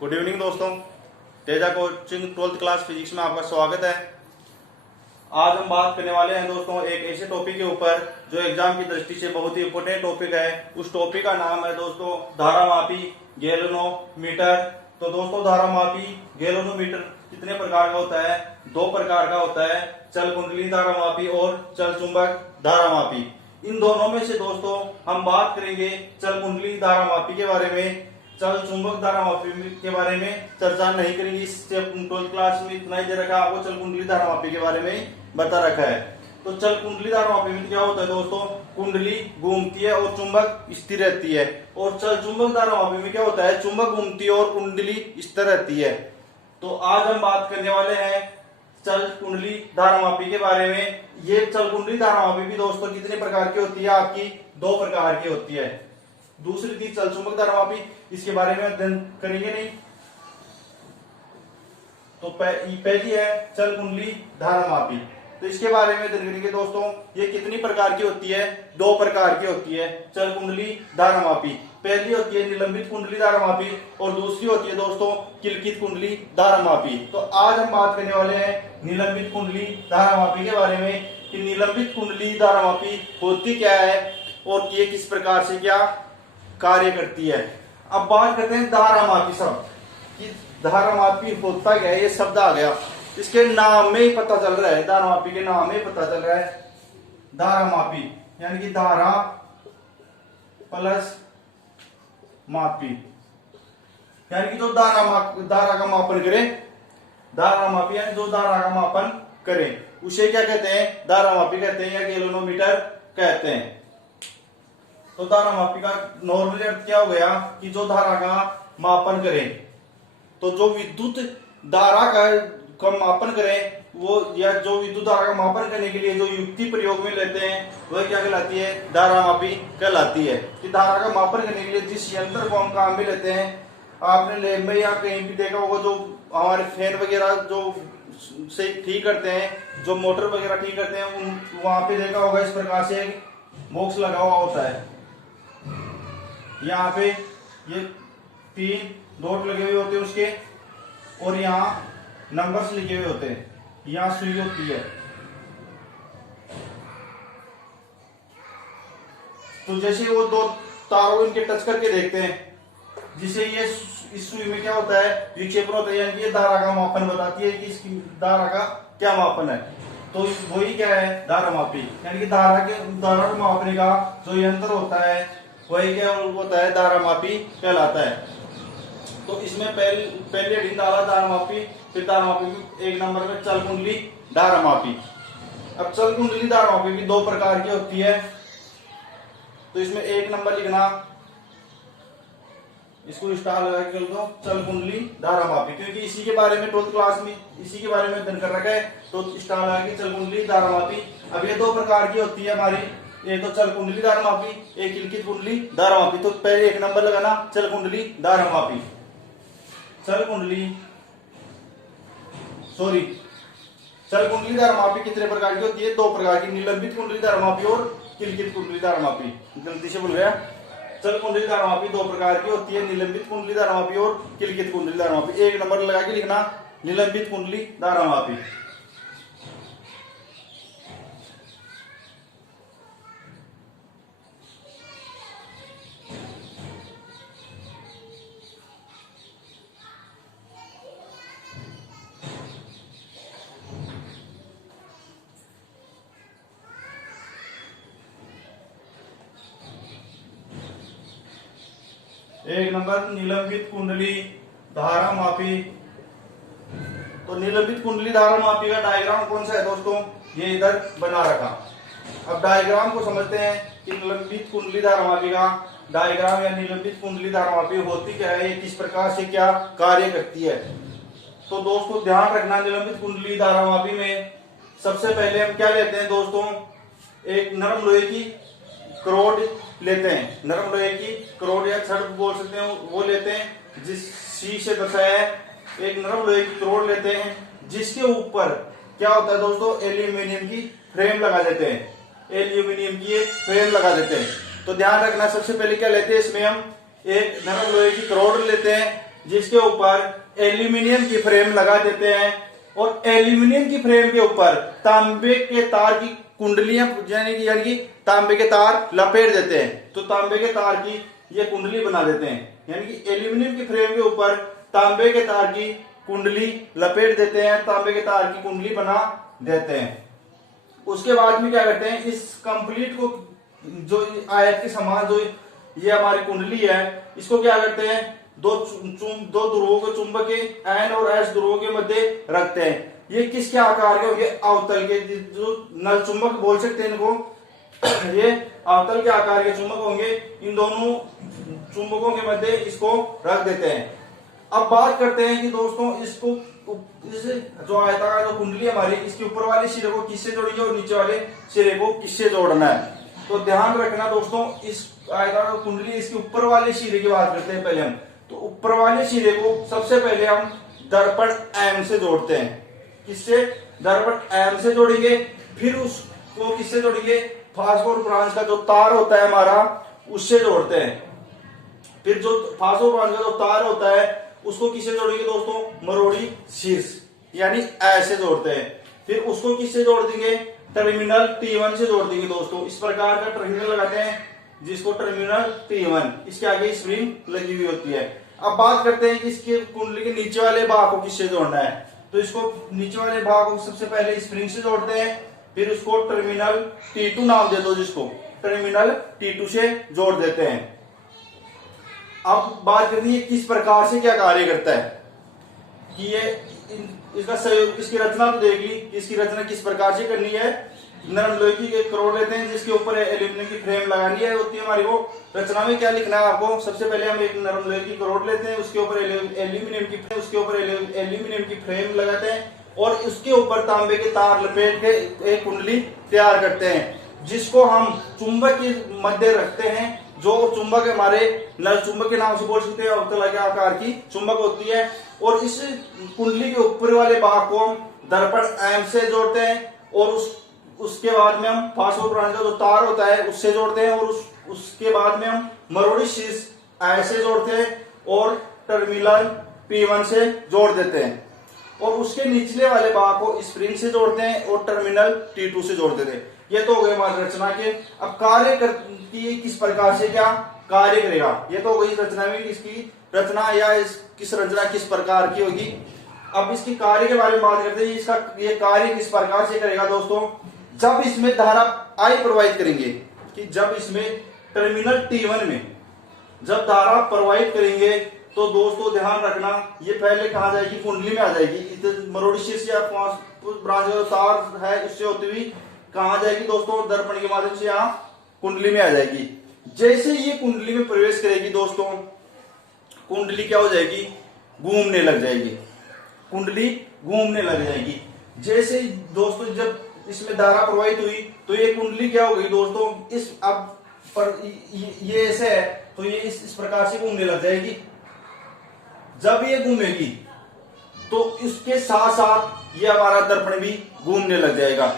Good evening दोस्तों, Teja coaching 12th class physics में आपका स्वागत है। आज हम बात करने वाले हैं दोस्तों एक ऐसे टॉपिक के ऊपर जो एग्जाम की दृष्टि से बहुत ही इम्पोर्टेंट टॉपिक है। उस टॉपिक का नाम है दोस्तों धारामापी गैल्वेनोमीटर। तो दोस्तों धारामापी गैल्वेनोमीटर कितने प्रकार का होता है? दो प्रकार का होता है, चल कुंडली धारामापी और चल चुंबक धारामापी। इन दोनों में से दोस्तों हम बात करेंगे चल कुंडली धारामापी के बारे में। चल चुंबक धारामापी के बारे में चर्चा नहीं करेंगे। इस 12th क्लास में इतना ही दे रखा है आपको, चल कुंडली धारामापी के बारे में बता रखा है। तो चल कुंडली धारामापी में क्या होता है दोस्तों? कुंडली घूमती है और चुंबक स्थिर रहती है। और चल चुंबक धारामापी में क्या होता है? चुंबक घूमती है और कुंडली स्थिर रहती है। तो आज हम बात करने वाले हैं चल कुंडली धारामापी के बारे में। ये चल कुंडली धारामापी भी दोस्तों कितने प्रकार की होती है? आपकी दो प्रकार की होती है। दूसरी थी चल चुंबक धारामापी, इसके बारे में अध्ययन करेंगे नहीं। तो पहली है चल कुंडली धारामापी, तो इसके बारे में अध्ययन करेंगे दोस्तों। ये कितनी प्रकार की होती है? दो प्रकार की होती है चल कुंडली धारामापी। पहली होती है निलंबित कुंडली धारामापी और दूसरी होती है दोस्तों किलकित कुंडली धारामापी। तो आज हम बात करने वाले हैं निलंबित कुंडली धारामापी के बारे में कि निलंबित कुंडली धारामापी होती क्या है और ये किस प्रकार से क्या कार्य करती है। अब बात करते हैं धारामापी शब्द कि धारामापी होता क्या है। ये शब्द आ गया, इसके नाम में ही पता चल रहा है, धारामापी के नाम में ही पता चल रहा है। धारामापी यानी कि धारा प्लस मापी, यानी कि जो धारा का मापन करे, धारामापी यानी जो धारा का मापन करे उसे क्या कहते हैं? धारामापी कहते हैं या गैल्वेनोमीटर कहते हैं। तो धारामापी का नॉर्मली अर्थ क्या हो गया कि जो धारा का मापन करें। तो जो विद्युत धारा का मापन करें वो, या जो विद्युत धारा का मापन करने के लिए जो युक्ति प्रयोग में लेते हैं वह क्या कहलाती है? धारामापी कहलाती है। कि धारा का मापन करने के लिए जिस यंत्र को हम काम में लेते हैं, आपने लैब में या कहीं भी देखा होगा, जो हमारे फैन वगैरह जो से ठीक करते हैं, जो मोटर वगैरह ठीक करते हैं, वहां पे देखा होगा इस प्रकार से बॉक्स लगा हुआ होता है। यहाँ पे ये 3 डॉट लगे हुए होते हैं उसके, और यहाँ नंबर्स लिखे हुए होते हैं। यहाँ सुई होती है। तो जैसे वो दो तारों इनके टच करके देखते हैं, जिसे ये इस सुई में क्या होता है? विक्षेपण होता है, यानी ये धारा का मापन बताती है कि इसकी धारा का क्या मापन है। तो वही क्या है? धारामापी, यानी कि धारा को मापने का जो यंत्र होता है वही क्या होता है? धारामापी कहलाता है। तो इसमें पहले हेडिंग डाला धारामापी, फिर धारामापी में 1 नंबर में चल कुंडली धारामापी। अब चल कुंडली धारामापी भी दो प्रकार की होती है। तो इसमें 1 नंबर लिखना, इसको स्टार लगा के लिख दो चल कुंडली धारामापी, क्योंकि इसी के बारे में 12th क्लास में इसी के बारे में अध्ययन कर रखा है। तो स्टार लगा के चल कुंडली धारामापी। अब ये दो प्रकार की होती है हमारी, एक तो चल कुंडली धारामापी, एक किलकित कुंडली धारामापी। तो पहले 1 नंबर लगाना चल कुंडली धारामापी। चल कुंडली धारामापी कितने प्रकार की होती है? दो प्रकार की, निलंबित कुंडली धारामापी और किलकित कुंडली धारामापी। गलती से बोल रहा है। चल कुंडली धारामापी दो प्रकार की होती है, निलंबित कुंडली धारामापी और किलकित कुंडली धारामापी। 1 नंबर लगा के लिखना निलंबित कुंडली धारामापी। एक नंबर निलंबित कुंडली धारामापी। तो निलंबित कुंडली धारामापी का डायग्राम कौन सा है दोस्तों? ये इधर बना रखा। अब डायग्राम को समझते हैं कि निलंबित कुंडली धारामापी का डायग्राम या निलंबित कुंडली धारामापी होती क्या है, ये किस प्रकार से क्या कार्य करती है। तो दोस्तों ध्यान रखना, निलंबित कुंडली धारामापी में सबसे पहले हम क्या लेते हैं दोस्तों? एक नरम लोहे की क्रोड लेते हैं, नरम लोहे की क्रोड या छड़ बोल सकते हैं, वो लेते हैं जिस सी से दर्शाया है। एक नरम लोहे की क्रोड लेते हैं जिसके ऊपर क्या होता है दोस्तों? एल्यूमिनियम की फ्रेम लगा देते हैं। एल्यूमिनियम की फ्रेम लगा देते हैं। तो ध्यान रखना, सबसे पहले क्या लेते हैं इसमें हम? एक नरम लोहे की क्रोड लेते हैं जिसके ऊपर एल्यूमिनियम की फ्रेम लगा देते हैं और एल्यूमिनियम की फ्रेम के ऊपर तांबे के तार की कुंडलियां यानी कि तांबे के तार लपेट देते हैं। तो तांबे के तार की ये कुंडली बना देते हैं, यानी कि एल्यूमिनियम की फ्रेम के ऊपर तांबे के तार की कुंडली लपेट देते हैं, तांबे के तार की कुंडली बना देते हैं। उसके बाद में क्या करते हैं, इस कंप्लीट को जो आयत के समान जो ये हमारी कुंडली है, इसको क्या करते हैं, दो ध्रुवों के चुंबक के एन और एस ध्रुवों के मध्य रखते हैं। ये किसके आकार के होंगे, अवतल के, जो नल चुंबक बोल सकते हैं इनको, ये अवतल के आकार के चुंबक होंगे। इन दोनों चुंबकों के मध्य इसको रख देते हैं। अब बात करते हैं कि दोस्तों इसको जो आयताकार जो कुंडली हमारी, इसके ऊपर वाले सिरे को किससे जोड़ेंगे और नीचे वाले सिरे को किससे जोड़ना है। तो ध्यान रखना दोस्तों, इस आयताकार कुंडली इसके ऊपर वाले सिरे की बात करते हैं पहले हम। तो ऊपर वाले सिरे को सबसे पहले हम दर्पण एम से जोड़ते हैं। किससे, दर्पण एम से जोड़ेंगे। फिर उसको किससे जोड़ेंगे, फास्फोर ब्रांच का जो तार होता है हमारा, उससे जोड़ते हैं। फिर जो फास्फोर ब्रांच का जो तार होता है उसको किससे जोड़ेंगे दोस्तों, मरोड़ी शीर्ष यानी ऐसे जोड़ते हैं। फिर उसको किससे जोड़ देंगे, टर्मिनल T1 से जोड़ देंगे दोस्तों। इस प्रकार का टर्मिनल लगाते हैं जिसको टर्मिनल T1, इसके आगे स्प्रिंग लगी हुई होती है। अब बात करते हैं कि इसके कुंडली के नीचे वाले भाग को किससे जोड़ना है। तो इसको नीचे वाले भाग को सबसे पहले स्प्रिंग से जोड़ते हैं, फिर उसको टर्मिनल T2 नाम दे दो, जिसको टर्मिनल T2 से जोड़ देते हैं। अब बात करनी है किस प्रकार से क्या कार्य करता है, कि ये इसका सहयोग, इसकी रचना तो देख ली, इसकी रचना किस प्रकार से करनी है। नरम लोहे की करोड़ लेते हैं जिसके ऊपर एल्यूमिनियम की फ्रेम लगानी है होती है हमारी को। रचना में क्या लिखना है आपको, सबसे पहले हम एक नरम लोहे की करोड़ लेते हैं, उसके ऊपर एल्यूमिनियम की फ्रेम लगाते हैं और उसके ऊपर तांबे के तार लपेट के एक कुंडली तैयार करते हैं, जिसको हम चुंबक के मध्य रखते हैं। जो चुंबक हमारे नल चुंबक के नाम से बोल सकते हैं, अवतल के आकार की चुंबक होती है। और इस कुंडली के ऊपर वाले भाग को हम दर्पण एम से जोड़ते हैं और उसके बाद में हम फास्फोर ब्रांच का जो तार होता है उससे जोड़ते हैं और उसके बाद में हम मरोड़ी शीर्ष ऐसे जोड़ते हैं और टर्मिनल P1 से जोड़ देते हैं और उसके निचले वाले भाग को स्प्रिंग से जोड़ते हैं और टर्मिनल T2 से जोड़ देते हैं। ये तो हो गए हमारी रचना के। अब कार्य की किस प्रकार से क्या कार्य करेगा, ये तो हो गई रचना में इसकी रचना या किस रचना किस प्रकार की होगी। अब इसकी कार्य के बारे में बात करते हैं, इसका ये कार्य किस प्रकार से करेगा दोस्तों। जब इसमें धारा I प्रवाहित करेंगे, कि जब इसमें टर्मिनल T1 में जब धारा प्रवाहित करेंगे तो दोस्तों ध्यान रखना, ये पहले कहा जाएगी, कुंडली में आ जाएगी। मरोड़ी शीर्ष या ब्रांच का तार है उससे होती हुई कहां जाएगी दोस्तों, दर्पण के माध्यम से यहाँ कुंडली में आ जाएगी। जैसे ये कुंडली में प्रवेश करेगी दोस्तों, कुंडली क्या हो जाएगी, घूमने लग जाएगी। कुंडली घूमने लग जाएगी। जैसे दोस्तों जब इसमें धारा प्रवाहित हुई तो ये कुंडली क्या हो गई दोस्तों, इस अब पर ये ऐसे है तो ये इस प्रकार से घूमने लग जाएगी। जब ये घूमेगी तो इसके साथ साथ ये हमारा दर्पण भी घूमने लग जाएगा।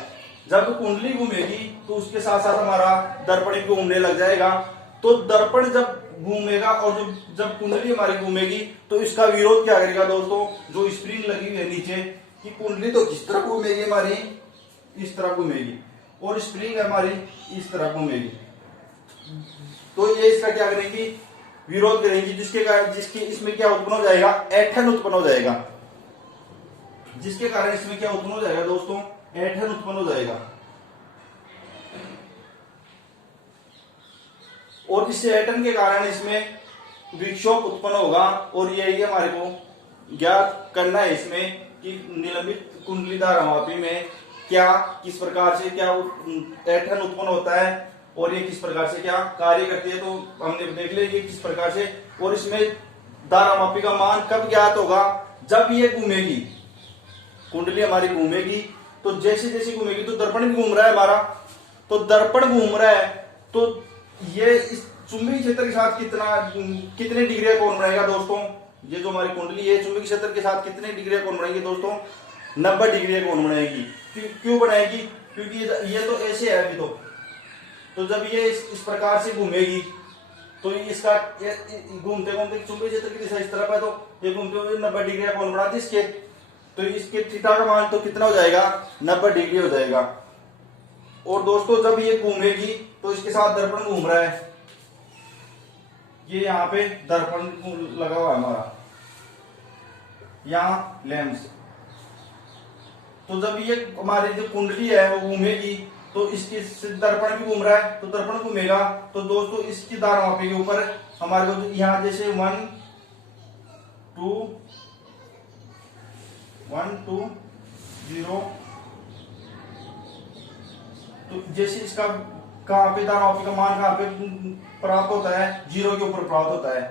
जब कुंडली घूमेगी तो उसके साथ साथ हमारा दर्पण भी घूमने लग जाएगा। तो दर्पण जब घूमेगा और जब कुंडली हमारी घूमेगी तो इसका विरोध क्या करेगा दोस्तों, जो स्प्रिंग लगी हुई है नीचे कि कुंडली तो किस तरह घूमेगी हमारी, इस तरह घूमेगी और स्प्रिंग हमारी इस तरह घूमेगी। तो ये इसका क्या करेंगी, विरोध करेंगी, जिसके इसमें क्या उत्पन्न हो जाएगा, ऐंठन उत्पन्न हो जाएगा। जिसके कारण इसमें क्या उत्पन्न हो जाएगा दोस्तों, ऐंठन उत्पन्न हो जाएगा। और इस ऐंठन के कारण इसमें विक्षोभ उत्पन्न होगा और यही हमारे को ज्ञात करना है इसमें कि निलंबित कुंडली धारामापी में क्या किस प्रकार से क्या ऐंठन उत्पन्न होता है और ये किस प्रकार से क्या कार्य करती है। तो हमने देख लिया ये किस प्रकार से। और इसमें धारामापी का मान कब ज्ञात होगा, जब ये घूमेगी, कुंडली हमारी घूमेगी। तो जैसे जैसे घूमेगी तो दर्पण भी घूम रहा है हमारा, तो दर्पण घूम रहा है तो ये इस चुंबकीय क्षेत्र के साथ कितने डिग्री का कोण बनाएगा दोस्तों। ये जो हमारी कुंडली है चुंबकीय क्षेत्र के साथ कितने डिग्री का कोण बनाएगी दोस्तों, 90 डिग्री का कोण बनाएगी। क्यों बनाएगी, क्योंकि ये तो ऐसे है अभी तो जब ये इस प्रकार से घूमेगी तो इसका घूमते घूमते चुंबकीय क्षेत्र की दिशा इस तरफ है, तो ये घूमते हुए 90 डिग्री का कोण बनाती है इसके, तो इसके थीटा का मान तो कितना हो जाएगा, 90 डिग्री हो जाएगा। और दोस्तों जब ये घूमेगी तो इसके साथ दर्पण घूम रहा है, ये यहाँ पे दर्पण लगा हुआ है हमारा, यहाँ लेंस। तो जब ये हमारी जो कुंडली है वो घूमेगी तो इसकी दर्पण भी घूम रहा है, तो दर्पण घूमेगा तो दोस्तों इसकी धारमापी के ऊपर हमारे को यहाँ जैसे 1 2 1 2 0, तो जैसे इसका कहाँ पे धारमापी का मान कहाँ पे प्राप्त होता है, 0 के ऊपर प्राप्त होता है।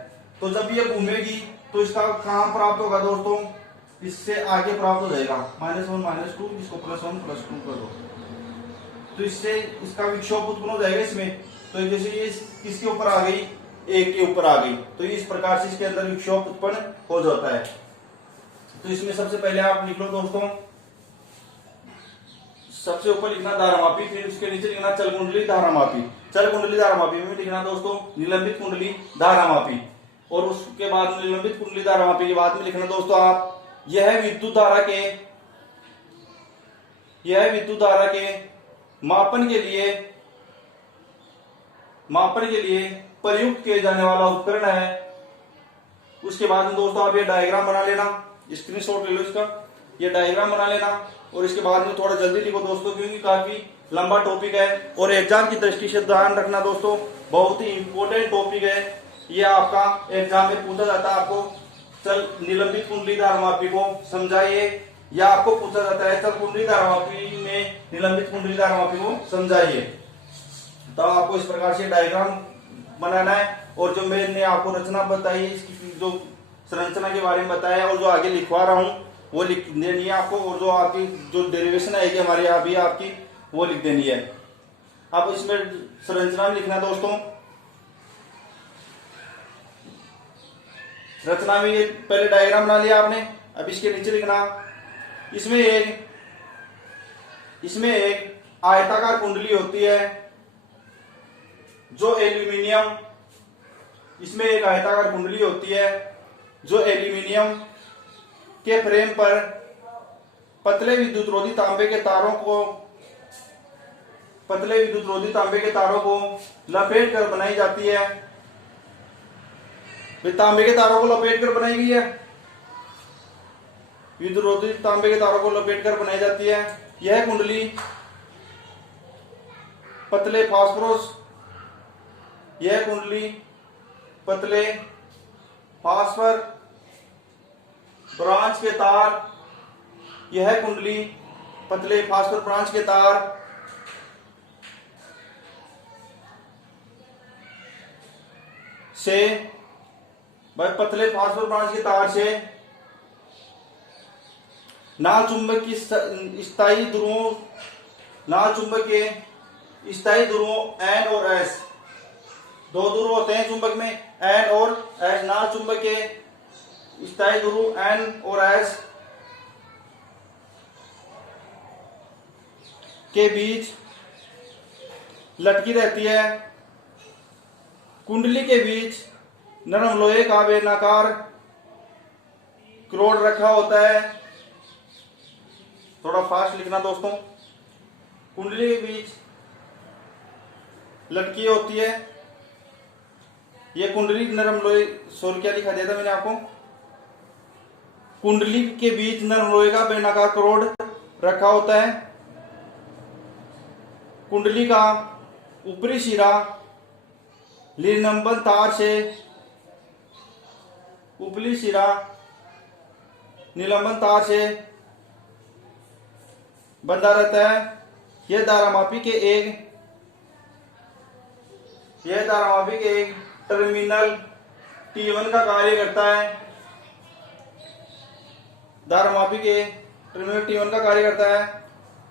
तो जब ये घूमेगी तो इसका कहाँ प्राप्त होगा दोस्तों, इससे आगे प्राप्त हो जाएगा -1 -2, इसको +1 +2 कर दो, तो इससे इसका विक्षोभ उत्पन्न हो जाएगा इसमें। तो जैसे ये किसके ऊपर आ गई, 1 के ऊपर आ गई, तो इस प्रकार से इसके अंदर विक्षोभ उत्पन्न हो जाता है। तो इसमें सबसे पहले आप लिख लो दोस्तों, सबसे ऊपर लिखना धारामापी, फिर उसके नीचे लिखना चल कुंडली धारामापी। चल कुंडली धारामापी में लिखना दोस्तों निलंबित कुंडली धारामापी, और उसके बाद निलंबित कुंडली धारामापी के बाद में लिखना दोस्तों आप यह विद्युत धारा के मापन के लिए प्रयुक्त किए जाने वाला उपकरण है। उसके बाद में दोस्तों आप ये डायग्राम बना लेना, स्क्रीनशॉट ले लो इसका, ये डायग्राम बना लेना, और इसके बाद में थोड़ा जल्दी लिखो दोस्तों क्योंकि काफी लंबा टॉपिक है और एग्जाम की दृष्टि से ध्यान रखना दोस्तों, बहुत ही इंपॉर्टेंट टॉपिक है ये, आपका एग्जाम में पूछा जाता है। आपको चल निलंबित कुंडली धारामापी को समझाइए, या आपको पूछा जाता है चल कुंडली धारामापी में निलंबित कुंडली धारामापी को समझाइए। तो आपको इस प्रकार से डायग्राम बनाना है, और जो मैंने आपको रचना बताई, इसकी जो संरचना के बारे में बताया और जो आगे लिखवा रहा हूँ वो लिख देनी है आपको, और जो आपकी जो डेरिवेशन आएगी हमारे यहाँ भी आपकी वो लिख देनी है। आप इसमें संरचना में लिखना दोस्तों, रचना में ये पहले डायग्राम बना लिया आपने, अब इसके नीचे लिखना इसमें एक आयताकार कुंडली होती है जो एल्यूमिनियम, इसमें एक आयताकार कुंडली होती है जो एल्यूमिनियम के फ्रेम पर पतले विद्युत रोधी तांबे के तारों को लपेट कर बनाई जाती है। तांबे के तारों को लपेट कर बनाई गई है, विद्युत रोधी तांबे के तारों को लपेट कर बनाई जाती है। यह कुंडली पतले फास्फर ब्रांच के तार से नाल चुंबक के स्थायी ध्रुवों N और S, दो ध्रुव होते हैं चुंबक में N और S, नाल चुंबक के स्थायी ध्रुव N और S के बीच लटकी रहती है। कुंडली के बीच नरम लोहे का बेलनाकार क्रोड रखा होता है। थोड़ा फास्ट लिखना दोस्तों, कुंडली के बीच लटकी होती है, ये कुंडली नरम लोहे, सॉरी क्या लिखा दिया था मैंने आपको, कुंडली के बीच नरम लोहे का बेलनाकार क्रोड रखा होता है। कुंडली का ऊपरी सिरा निलंबन तार से बंधा रहता है। यह धारामापी के एक टर्मिनल T1 का कार्य करता है। धारामापी के टर्मिनल T1 का कार्य करता है।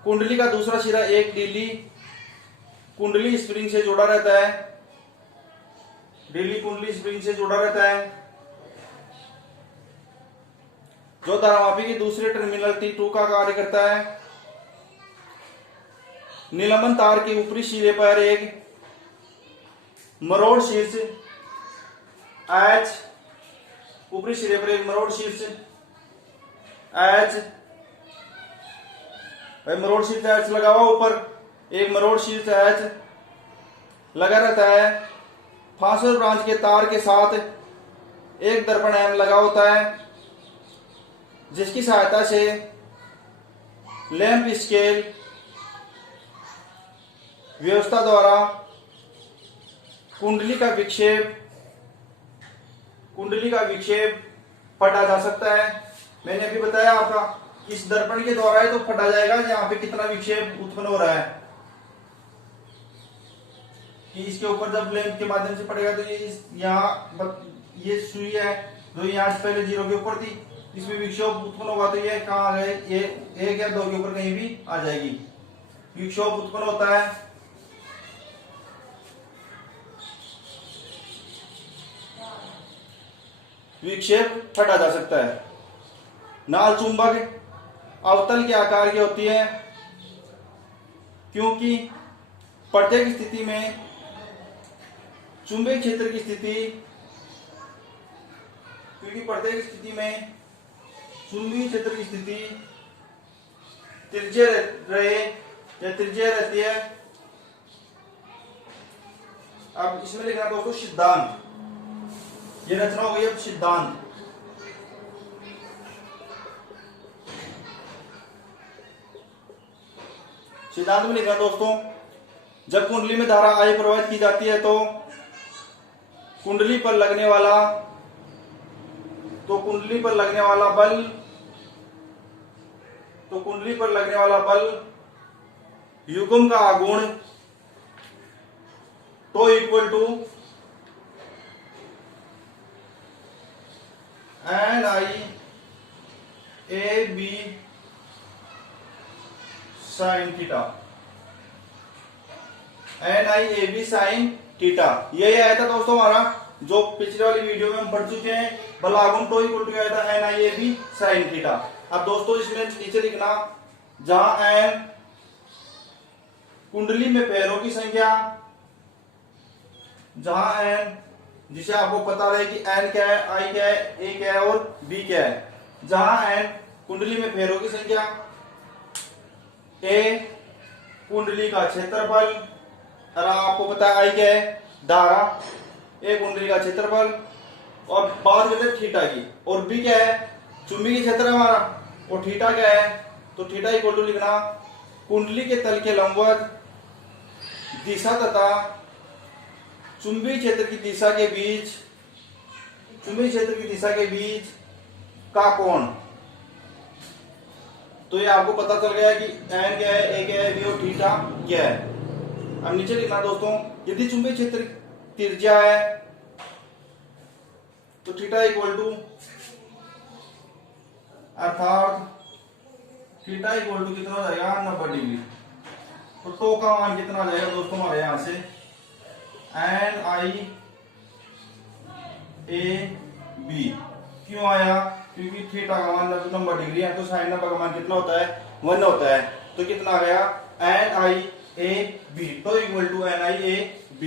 कुंडली का दूसरा सिरा एक ढीली कुंडली स्प्रिंग से जुड़ा रहता है। जो धारामापी के दूसरे टर्मिनल T2 का कार्य करता है। निलंबन तार के ऊपरी सिरे पर एक मरोड़ शीर्ष एच, ऊपरी सिरे पर एक मरोड़ शीर्ष एच, मरोड़ शीर्ष एच लगा हुआ, ऊपर एक मरोड़ शीर्ष एच लगा रहता है। फास्फोरस ब्रांच के तार के साथ एक दर्पण एम लगा होता है, जिसकी सहायता से लैंप स्केल व्यवस्था द्वारा कुंडली का विक्षेप पढ़ा जा सकता है। मैंने अभी बताया आपका इस दर्पण के द्वारा है तो पढ़ा जाएगा यहाँ पे कितना विक्षेप उत्पन्न हो रहा है, कि इसके ऊपर जब लैंप के माध्यम से पड़ेगा तो ये यहाँ ये सुई है जो यहाँ से पहले 0 के ऊपर थी, इसमें विक्षोभ उत्पन्न होगा तो ये कहाँ आ गए, ये 1 या 2 के ऊपर कहीं भी आ जाएगी, विक्षोभ उत्पन्न होता है। विक्षेप फटा जा सकता है। नाल चुंबक अवतल के आकार की होती है, क्योंकि प्रत्येक स्थिति में चुंबकीय क्षेत्र की स्थिति त्रिज्य रहे या त्रिज्य रहती है। अब इसमें लिखना दोस्तों सिद्धांत, ये रचना हो गई अब सिद्धांत। सिद्धांत में लिखा दोस्तों, जब कुंडली में धारा आई प्रवाहित की जाती है तो कुंडली पर लगने वाला बल युग्म का आघूर्ण तो equal to N I A B sine theta, NIAB sine theta. यही आया था दोस्तों हमारा जो पिछले वाली वीडियो में हम पढ़ चुके हैं, बल आघूर्ण तो इक्वल टू आया था NIAB साइन थीटा। अब दोस्तों इसमें नीचे लिखना, जहां n कुंडली में पैरों की संख्या, जहां n जिसे आपको पता रहे कि n क्या है, I क्या है, A क्या है और B क्या है। जहां n कुंडली में पैरों की संख्या, A कुंडली का क्षेत्रफल, और आपको पता है I क्या है, धारा, A कुंडली का क्षेत्रफल, और बात करते हैं थीटा की, और B क्या है, चुंबकीय क्षेत्र हमारा, और थीटा क्या है, तो थीटा इक्वल टू लिखना कुंडली के तल के लंबवत दिशा तथा चुंबकीय क्षेत्र की दिशा के बीच का कोण। तो ये आपको पता चल गया कि n क्या है, A क्या है, B और थीटा क्या है। अब नीचे लिखना दोस्तों, यदि चुंबकीय क्षेत्र त्रिज्या है तो थीटा इक्वल टू, अर्थात थीटा इक्वल टू कितना हो जाएगा, 90 डिग्री। तो का मान कितना आ जाएगा दोस्तों हमारे यहां से, NIAB। क्यों आया, क्योंकि थीटा का मान 90 डिग्री है, तो साइन 90 का मान कितना होता है, 1 होता है। तो कितना आ गया, NIAB, तो इक्वल टू NIAB।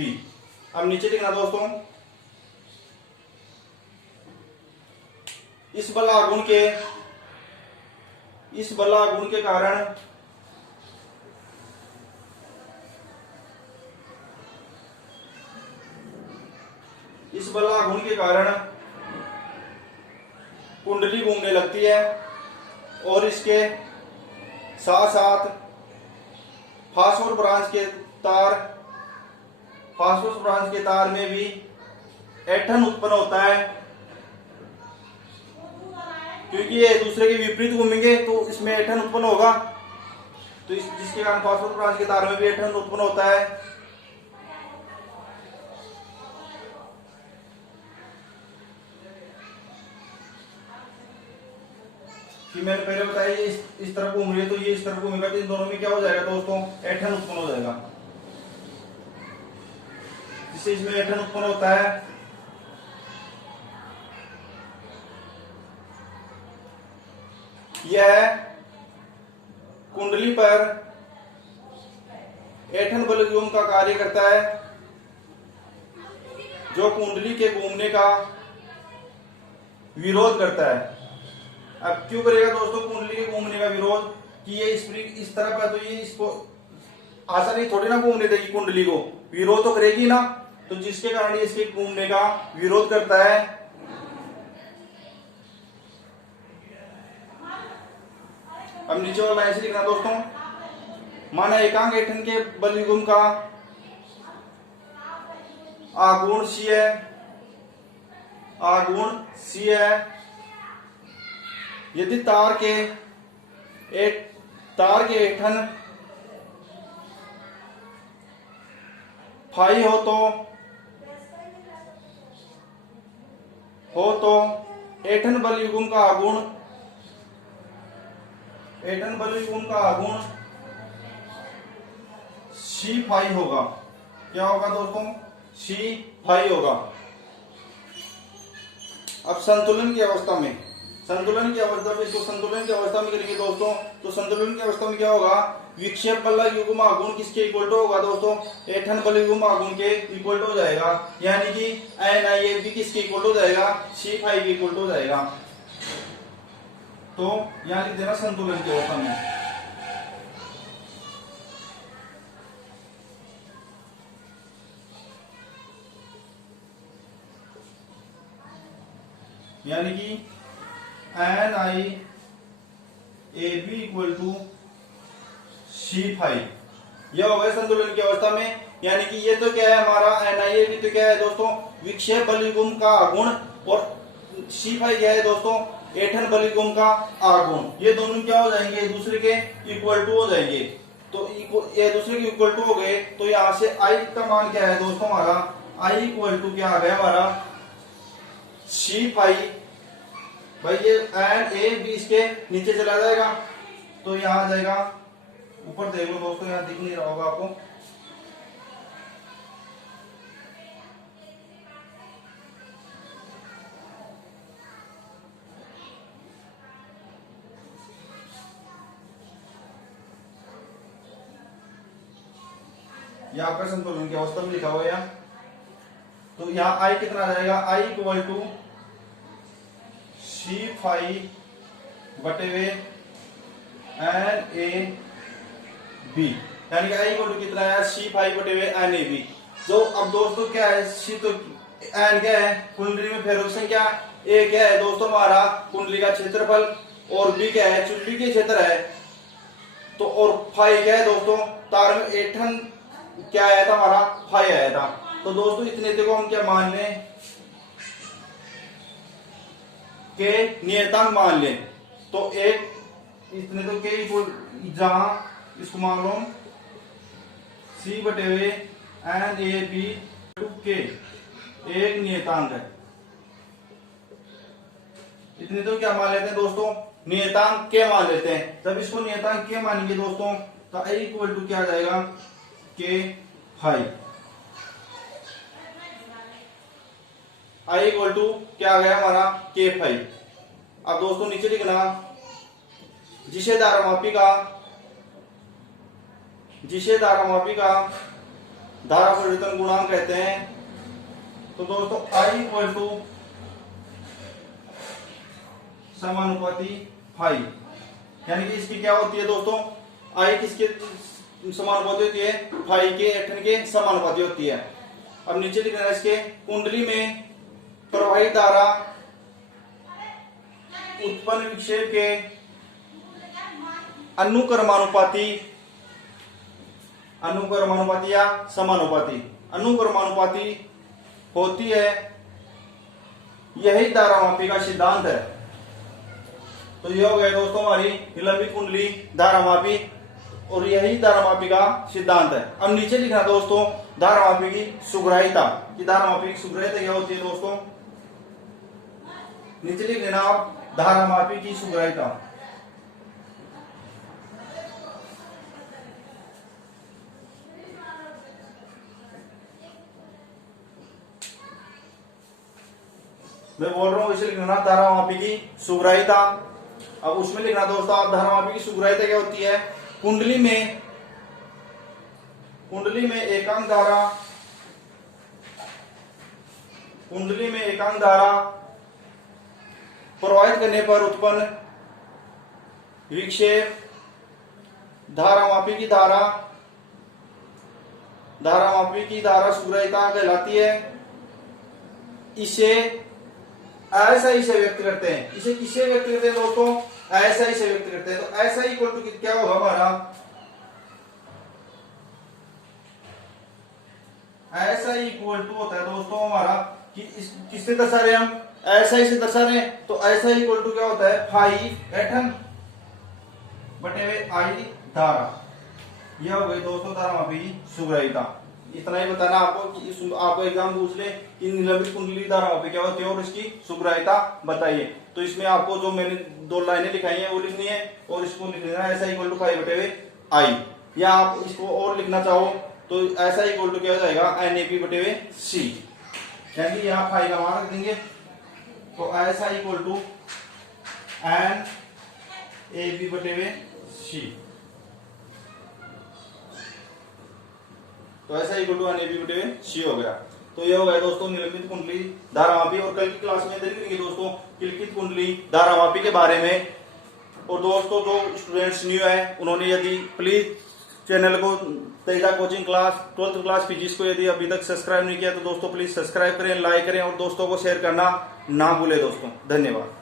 अब नीचे लिखना दोस्तों, इस बल आघूर्ण के कारण कुंडली घूमने लगती है, और इसके साथ साथ फास्फोरस ब्रांच के तार में भी ऐंठन उत्पन्न होता है, क्योंकि ये दूसरे के विपरीत घूमेंगे तो इसमें ऐंठन उत्पन्न होगा, तो जिसके कारण फास्फोरस ब्रांच के तार में भी ऐंठन उत्पन्न होता है। कि मैंने पहले बताया इस तरफ घूम रही है तो ये इस तरफ घूमेगा, तो इन दोनों में क्या हो जाएगा दोस्तों, ऐंठन उत्पन्न हो जाएगा, जिससे इसमें ऐंठन उत्पन्न होता है। यह कुंडली पर ऐंठन बल युग्म का कार्य करता है, जो कुंडली के घूमने का विरोध करता है। अब क्यों करेगा दोस्तों कुंडली के घूमने का विरोध? कि ये स्प्रिंग इस तरफ है तो ये इसको आसानी थोड़ी ना घूमने देगी, कुंडली को विरोध तो करेगी ना, तो जिसके कारण ये इसके घूमने का विरोध करता है। अब नीचे वाला ऐसे लिखना दोस्तों, माना एकांक ऐंठन के बल युग्म का आघूर्ण सी है, आघूर्ण सी है, यदि तार के ऐंठन फाई हो तो ऐंठन बल युग्म का आघूर्ण, ऐंठन बल युग्म का आघूर्ण सी फाई होगा। क्या होगा दोस्तों? सी फाई होगा। अब संतुलन की अवस्था में, संतुलन की अवस्था में, इसको संतुलन की अवस्था में करेंगे दोस्तों, तो संतुलन की अवस्था में क्या होगा? विक्षेप बल युग्म आघूर्ण किसके इक्वल टू होगा दोस्तों? ऐंठन बल युग्म आघूर्ण के इक्वल टू हो जाएगा, यानी कि NIAB किसके इक्वल टू हो जाएगा? C फाई के इक्वल टू हो जाएगा। तो यहां लिख देना संतुलन की अवस्था में। यानी कि NIAB equal to C phi, यह हो गया संतुलन की अवस्था में। यानी कि ये तो क्या है हमारा NIAB तो क्या है दोस्तों? विक्षेप बल युग्म का आघूर्ण, और C फाई क्या है दोस्तों? ऐंठन बल युग्म का आघूर्ण। ये दोनों क्या हो जाएंगे? एक दूसरे के इक्वल टू हो जाएंगे। तो ये दूसरे के इक्वल टू हो गए, तो यहां से I का मान क्या है दोस्तों? हमारा I इक्वल टू क्या आ गया हमारा? C phi. भाई ये NAB इसके नीचे चला जाएगा, तो यहां आ जाएगा, ऊपर देख लो दोस्तों, यहां दिख नहीं रहा होगा आपको, यह आपका संतुलन की अवस्था में लिखा हुआ है। तो यहाँ I कितना आ जाएगा? I equal to C phi बटे हुए NAB, यानी कि I इक्वल टू कितना है? C फाई बटे हुए NAB। जो अब दोस्तों क्या है? C तो N क्या है? कुंडली में फेरों की संख्या। A क्या है दोस्तों? हमारा कुंडली का क्षेत्रफल। और B क्या है? चुंबकीय के क्षेत्र है। तो और फाई क्या है दोस्तों? तार में ऐंठन क्या आया था हमारा? फाई आया था। तो दोस्तों इतने को हम क्या मान लें? के नियतांक मान लें। तो एक इतने तो के जहां इसको मान लो C बटे हुए NAB टू के एक नियतांक है। इतने तो क्या मान लेते हैं दोस्तों? नियतांक के मान लेते हैं। जब इसको नियतांक के मानेंगे दोस्तों, तो I इक्वल टू क्या आ जाएगा? के फाई। I इक्वल टू क्या आ गया हमारा? के फाई। अब दोस्तों नीचे लिखना, जिसे धारामापी का धारा परिवर्तन गुणांक कहते हैं। तो दोस्तों I इक्वल टू समानुपाती फाई, यानी कि इसकी क्या होती है दोस्तों? I किसके समानुपाती होती है? फाई के ऐंठन के समानुपाती होती है। अब नीचे लिखना है, इसके कुंडली में प्रवाहित धारा उत्पन्न विक्षेप के अनुक्रमानुपाती या अनुक्रमानुपाती होती है। यही धारामापी का सिद्धांत है। तो यह हो गया दोस्तों हमारी निलंबित कुंडली धारामापी, और यही धारामापी का सिद्धांत है। अब नीचे लिखना दोस्तों धारामापी की सुग्राह्यता, कि धारामापी की सुग्राह्यता क्या होती है दोस्तों? नीचे लिख लेना आप धारामापी की सुग्राह्यता। मैं बोल रहा हूं इसे लिखना धारामापी की सुग्राह्यता। अब उसमें लिखना दोस्तों आप धारामापी की सुग्राह्यता क्या होती है? कुंडली में एकांक धारा कुंडली में एकांक धारा प्रवाहित करने पर उत्पन्न विक्षेप धारामापी की सुग्राहिता कहलाती है। इसे ऐसा से व्यक्त करते हैं। इसे किससे व्यक्त करते हैं दोस्तों? ऐसा से व्यक्त करते हैं। तो ऐसा इक्वल टू क्या होगा हमारा? ऐसा इक्वल टू होता है दोस्तों हमारा कि किससे दर्शा रहे हम? ऐसा ही से दर्शा रहे हैं। तो ऐसा इक्वल टू क्या होता है? 5 एटम बटे हुए आई धारा। यह हो गई दोस्तों धारामापी सुग्राहिता। इतना ही बताना आपको कि आपको एग्जाम पूछ ले कि निलंबित कुंडली धारामापी क्या होती है और इसकी सुग्राहिता बताइए। तो इसमें आपको जो मैंने 2 लाइनें लिखाई हैं वो लिखनी है और इसको लिख लेना ऐसा इक्वल टू 5 बटे हुए आई। या आप इसको और लिखना चाहो तो ऐसा इक्वल टू क्या हो जाएगा? NAP बटे हुए C। यानी यहाँ 5 का मान रख देंगे। तो ऐसा इक्वल टू NAP बटे हुए C। तो ऐसा इक्वल टू NAP बटे हुए C हो गया। तो ये हो गया दोस्तों निलंबित कुंडली धारामापी। और कल की क्लास में देखेंगे दोस्तों किलकित कुंडली धारामापी के बारे में। और दोस्तों जो स्टूडेंट्स न्यू है उन्होंने यदि प्लीज चैनल को Teja coaching class 12th class physics को यदि अभी तक सब्सक्राइब नहीं किया तो दोस्तों प्लीज सब्सक्राइब करें, लाइक करें और दोस्तों को शेयर करना ना भूलें दोस्तों। धन्यवाद।